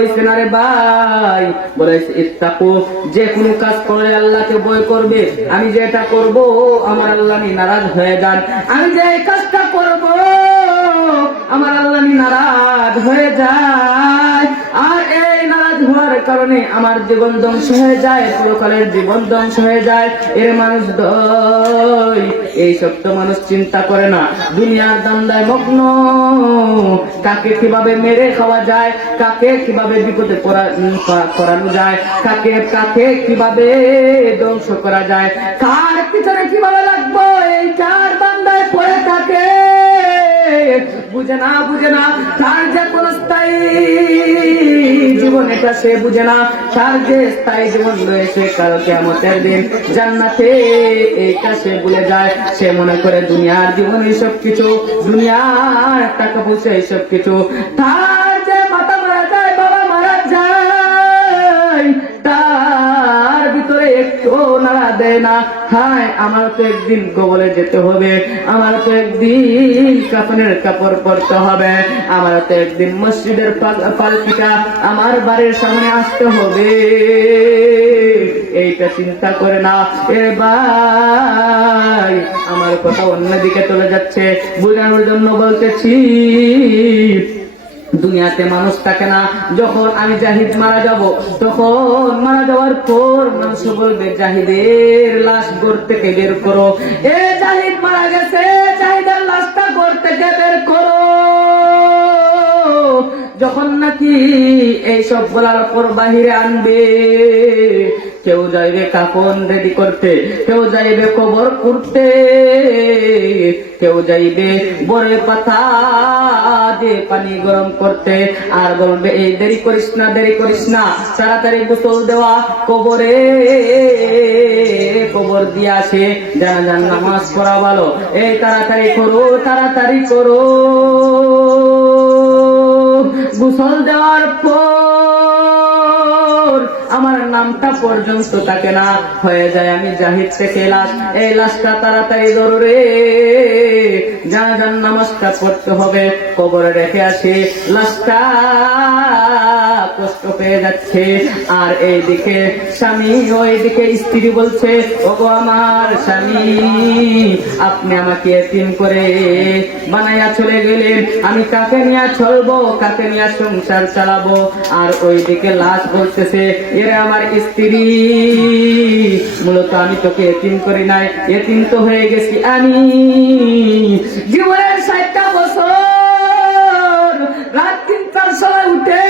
হয়েছে না রে ভাই? বলেছে ইত্তাকু, যে কোনো কাজ করে আল্লাহকে ভয় করবে। আমি যেটা করব আমার আল্লাহ নারাজ হয়ে যান, আমি যে কাজটা করব আমার আল্লাহ নারাজ হয়ে যায়, আর এই নারাজ হওয়ার কারণে আমার জীবন ধ্বংস হয়ে যায়, পুরকালের জীবন ধ্বংস হয়ে যায়। এর মানুষ এই সব তো মানুষ চিন্তা করে না, দুনিয়ার দান্দায় মগ্ন। কাকে কিভাবে মেরে খাওয়া যায়, কাকে কিভাবে বিপদে করানো যায়, কাকে কাকে কিভাবে ধ্বংস করা যায়, কার পিছনে কিভাবে লাগবো, এই চার বান্দায় পড়ে থাকে। বুঝে না তার যে কোন স্থায়ী জীবন এটা সে বুঝে না, তার যে স্থায়ী জীবন রয়েছে কাল কিয়ামতের দিন জান্নাতে, এইটা সে ভুলে যায়। সে মনে করে দুনিয়ার জীবন এইসব কিছু, দুনিয়ার টাকা পয়সা এইসব কিছু। তার যে মাথা মারা যায়, বাবা মারা যায়, তার ভিতরে একটু নাড়া দেয় না। হায়, আমার তো একদিন কবরে যেতে হবে, আমার তো একদিন কাফনের কাপড় পরতে হবে, আমার তো একদিন মসজিদের পালকিটা আমার বাড়ির সামনে আসতে হবে, এইটা চিন্তা করে না। এ ভাই, আমার কথা অন্যদিকে চলে যাচ্ছে, বোঝানোর জন্য বলতেছি। দুনিয়াতে মানুষ থাকে না, যখন আমি জাহিদ মারা যাব, তখন মারা যাওয়ার পর মানুষ বলবে জাহিদের লাশ ঘর থেকে বের করো, এ জাহিদ মারা গেছে, জাহিদের লাশটা ঘর থেকে বের করো। যখন নাকি এইসব বলার পর বাহিরে আনবে, কেউ যাইবে কাফন রেডি করতে, কেউ যাইবে কবর করতে, কেউ যাইবে বড়ে পাতা দিয়ে পানি গরম করতে, আর বলবে এই দেরি করিস না, দেরি করিস না, তাড়াতাড়ি গোসল দেওয়া, কবরে কবর দিয়ে আসে, জানাজার নামাজ পড়া ভালো, এই তাড়াতাড়ি করো, তাড়াতাড়ি করো। গোসল দেওয়ার পর আমার নামটা পর্যন্ত থাকে না, হয়ে যায় আমি জাহিদ থেকে লাশ। এই লাশটা তাড়াতাড়ি ধরো রে, জানাজার নামাজটা পড়তে হবে, কবরে রেখে আসে, লাশটা কষ্ট পেয়ে যাচ্ছে। আর এইদিকে স্বামী, ওইদিকে স্ত্রী বলছে, ওগো আমার স্বামী, আপনি আমাকে এতিম করে বানাইয়া চলে গেলেন, আমি কাকে নিয়ে চলবো, কাকে নিয়ে সংসার চালাবো। আর ওইদিকে লাশ বলতেছে, এরে আমার স্ত্রী, মূলত আমি তোকে এতিম করি নাই, এতিম তো হয়ে গেছি আমি। জীবনের 60টা বছর রাত 3টার সময় উঠে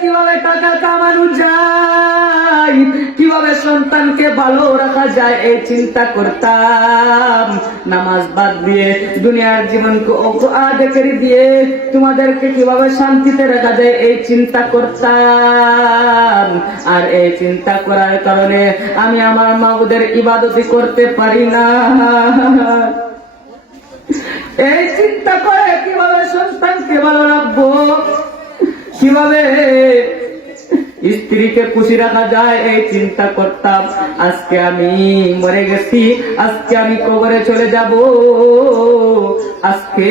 কিভাবে টাকা কামানো যায়, কিভাবে সন্তানকে ভালো রাখা যায়, এই চিন্তা করতাম। নামাজ বাদ দিয়ে দুনিয়ার জীবনকে আগে করে দিয়ে তোমাদেরকে কিভাবে শান্তিতে রাখা যায়, এই চিন্তা করতাম। আর এই চিন্তা করার কারণে আমি আমার মাবুদের ইবাদতি করতে পারি না। এই চিন্তা করে কিভাবে সন্তানকে ভালো রাখবো, কিভাবে স্ত্রীকে খুশি রাখা যায়, এই চিন্তা করতাম। আজকে আমি মরে গেছি, আজকে আমি কবরে চলে যাব, আজকে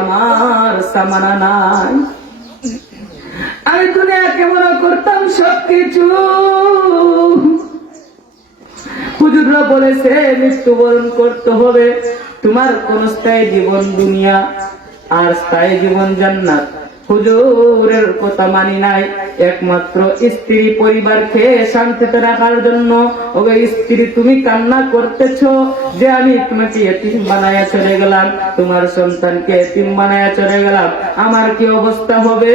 আমার সামানা নাই। আমি দুনিয়াকে মনে করতাম সবকিছু। হুজুররা বলেছে মৃত্যুবরণ করতে হবে, তোমার কোন স্থায়ী জীবন দুনিয়া, আর স্থায়ী জীবন জান্নাত। হুজুরের কথা মানি নাই, একমাত্র স্ত্রী পরিবারকে শান্তিতে রাখার জন্য। ওগো স্ত্রী, তুমি কান্না করতেছো যে আমি তোমাকে এতিম বানায়া চলে গেলাম, তোমার সন্তানকে এতিম বানায়া চলে গেলাম, আমার কি অবস্থা হবে?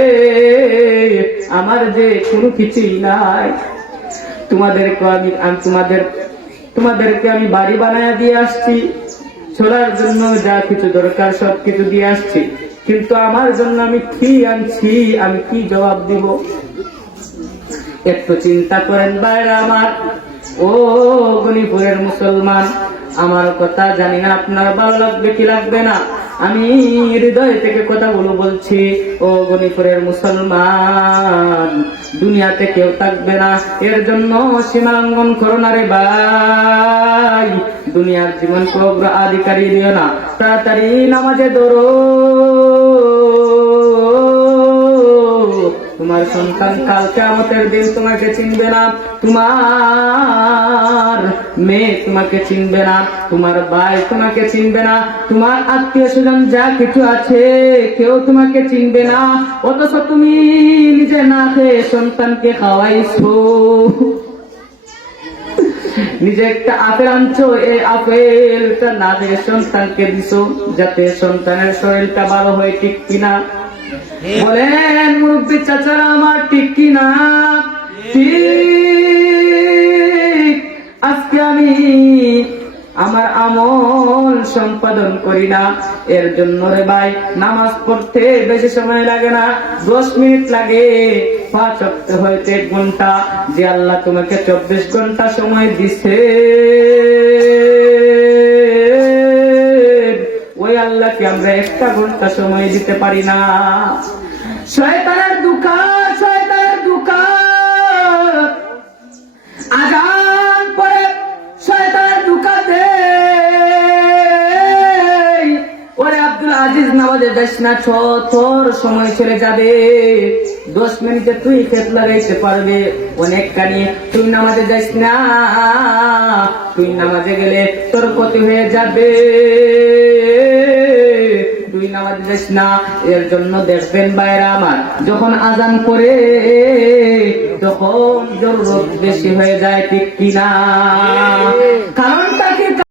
আমার যে কোনো কিছুই নাই। তোমাদেরকে আমি বাড়ি বানায়া দিয়ে আসছি, চলার জন্য যা কিছু দরকার সব কিছু দিয়ে আসছি, কিন্তু আমার জন্য আমি কি আনছি, আমি কি জবাব দিব? একটু চিন্তা করেন ভাইরা আমার, ও গণিপুরের মুসলমান, আমার কথা জানি না আপনার ভালো লাগবে কি লাগবে না, আমি হৃদয় থেকে কথাগুলো বলছি। ও গণিপুরের মুসলমান, দুনিয়াতে কেউ থাকবে না, এর জন্য সীমালঙ্ঘন করো না রে ভাই। দুনিয়ার জীবনকে অগ্রাধিকারী দিও না, তাড়াতাড়ি নামাজে ধরো। তোমার সন্তান কাল কিয়ামতের দিন তোমাকে চিনবে না, তোমার মেয়ে তোমাকে চিনবে না, তোমার ভাই তোমাকে চিনবে না, তোমার আত্মীয় স্বজন যা কিছু আছে কেউ তোমাকে চিনবে না। অথচ তুমি নিজে না খেয়ে সন্তানকে খাওয়াইছো, নিজে একটা আপেল আনছো, এই আপেলটা না খেয়ে সন্তানকে দিছো, যাতে সন্তানের শরীরটা ভালো হয়, ঠিক কিনা? বলেন মুরব্বী চাচারা আমার, ঠিক কিনা? ঠিক। আজকে আমি আমার আমল সম্পাদন করি না, এর জন্য রে ভাই নামাজ পড়তে বেশি সময় লাগে না, 10 মিনিট লাগে, 5 ওয়াক্ত হয়তো 1 ঘন্টা। যে আল্লাহ তোমাকে 24 ঘন্টা সময় দিছে, ওই আল্লাহকে আমরা 1টা ঘন্টা সময় দিতে পারি না। শয়তানের দোকান, শয়তানের দোকান, আজান পরে শয়তানের দোকানে, ওরে আব্দুল আজিজ নামাজে যাস না, তোর সময় চলে যাবে, 10 মিনিটে তুই ক্ষেত লাগাইতে পারবে অনেক কানি, তুই নামাজে যাস না, তুই নামাজে গেলে তোর ক্ষতি হয়ে যাবে, তুই নামাজে যাস না। এর জন্য দেখবেন ভাইরা আমার, যখন আজান পড়ে তখন জরুরত বেশি হয়ে যায়, ঠিক কিনা? কারণটা